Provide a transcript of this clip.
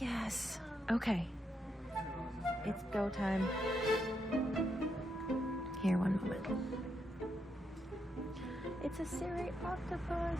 Yes. Okay. It's go time. Here, one moment. It's a Cirrate octopus.